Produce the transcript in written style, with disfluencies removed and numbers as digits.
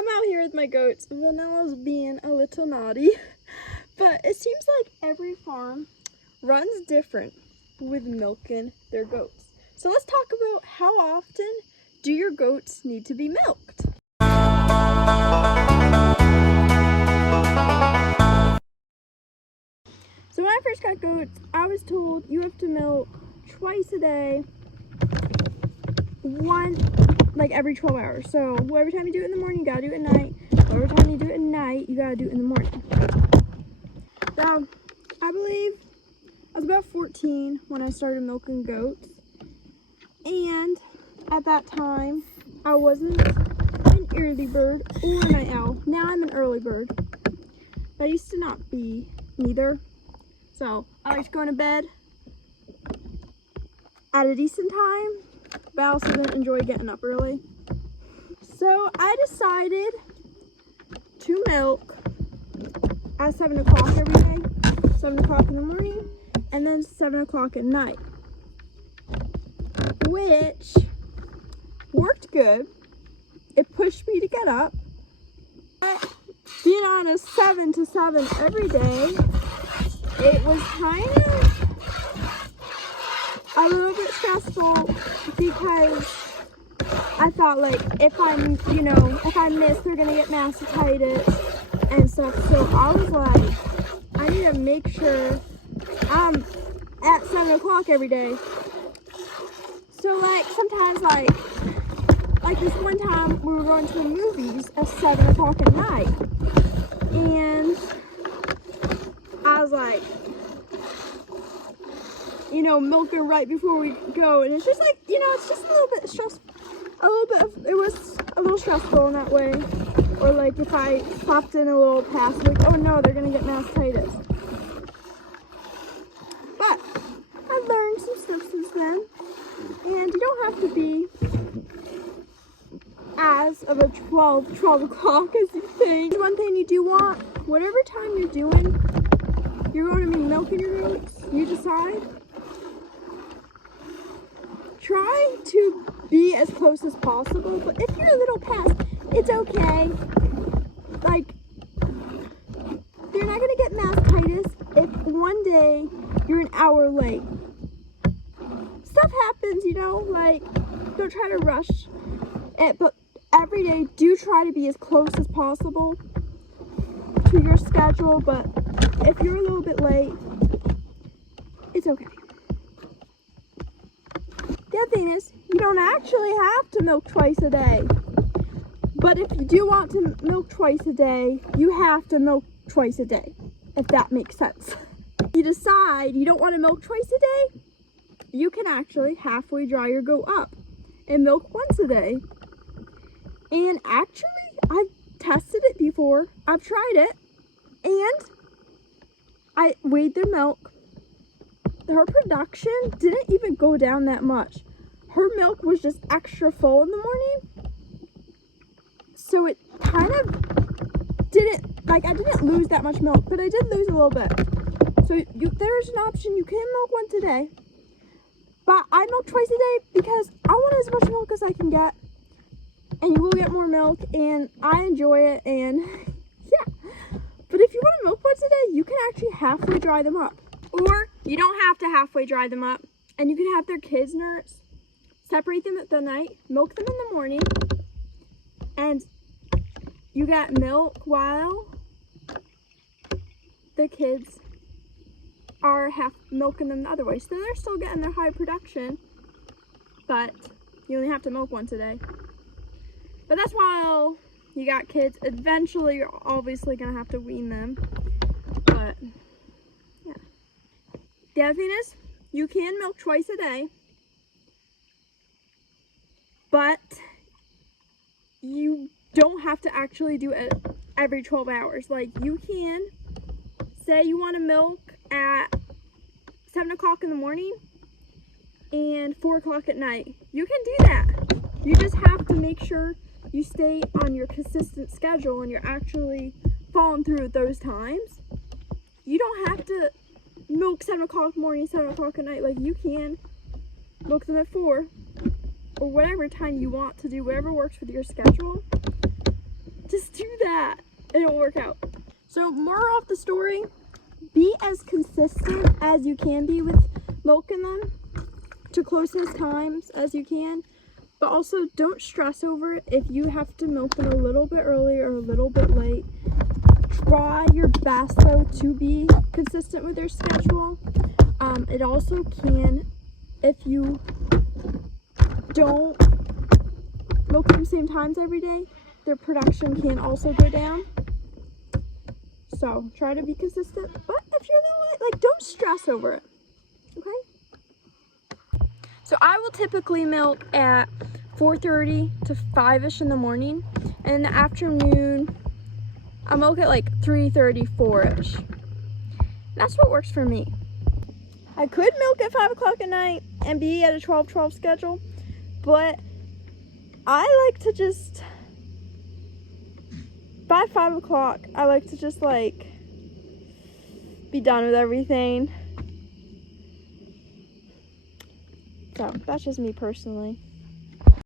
I'm out here with my goats. Vanilla's being a little naughty, but it seems like every farm runs different with milking their goats. So let's talk about how often do your goats need to be milked. So when I first got goats, I was told you have to milk twice a day, like every 12 hours. So every time you do it in the morning, you gotta do it at night. Every time you do it at night, you gotta do it in the morning. So I believe I was about 14 when I started milking goats. And at that time, I wasn't an early bird or a night owl. Now I'm an early bird. But I used to not be neither. So I like to go to bed at a decent time, but I also didn't enjoy getting up early. So I decided to milk at 7 o'clock every day, 7 o'clock in the morning, and then 7 o'clock at night, which worked good. It pushed me to get up, but being on a 7 to 7 every day, it was kind of a little bit stressful because I thought, like, if I miss, they're gonna get mastitis and stuff. So I was like, I need to make sure I'm at 7 o'clock every day. So like sometimes like this one time we were going to the movies at 7 o'clock at night, and I was like, milking right before we go, and it's just like, it's just a little bit stressful. It was a little stressful in that way. Or like if I popped in a little pass, like, oh no, they're gonna get mastitis. But I've learned some stuff since then, and you don't have to be as of a 12 o'clock as you think. One thing you do want, whatever time you're going to be milking your goats, you decide, try to be as close as possible. But if you're a little past, it's okay. Like, you're not gonna get mastitis if one day you're an hour late. Stuff happens, like, don't try to rush it, but every day do try to be as close as possible to your schedule. But if you're a little bit late, it's okay. The other thing is, you don't actually have to milk twice a day. But if you do want to milk twice a day, you have to milk twice a day, if that makes sense. If you decide you don't want to milk twice a day, you can actually halfway dry your goat up and milk once a day. And actually, I've tested it before. I've tried it, and I weighed their milk. Her production didn't even go down that much. Her milk was just extra full in the morning. So it kind of didn't, I didn't lose that much milk, but I did lose a little bit. So there's an option, you can milk once a day. But I milk twice a day because I want as much milk as I can get. And you will get more milk, and I enjoy it, and yeah. But if you want to milk once a day, you can actually halfway dry them up. Or you don't have to halfway dry them up, and you can have their kids nurse, separate them at the night, milk them in the morning, and you got milk while the kids are half milking them the other way. So they're still getting their high production, but you only have to milk once a day. But that's while you got kids. Eventually, you're obviously going to have to wean them. But, yeah. The other thing is, you can milk twice a day. But you don't have to actually do it every 12 hours. Like, you can say you want to milk at 7 o'clock in the morning and 4 o'clock at night. You can do that. You just have to make sure you stay on your consistent schedule and you're actually following through at those times. You don't have to milk 7 o'clock morning, 7 o'clock at night. Like, you can milk them at 4 or whatever time you want to do, whatever works with your schedule. To that. It'll work out. So moral of the story, be as consistent as you can be with milking them to closest times as you can, but also don't stress over it if you have to milk them a little bit early or a little bit late. Try your best though to be consistent with your schedule. It also can, if you don't milk them same times every day, their production can also go down. So try to be consistent, but if you're like, don't stress over it, okay? So I will typically milk at 4:30 to 5ish in the morning, and in the afternoon I'll milk at like 3:30, 4ish. That's what works for me. I could milk at 5 o'clock at night and be at a 12-12 schedule, but I like to just, by 5 o'clock, I like to just like be done with everything. So that's just me personally.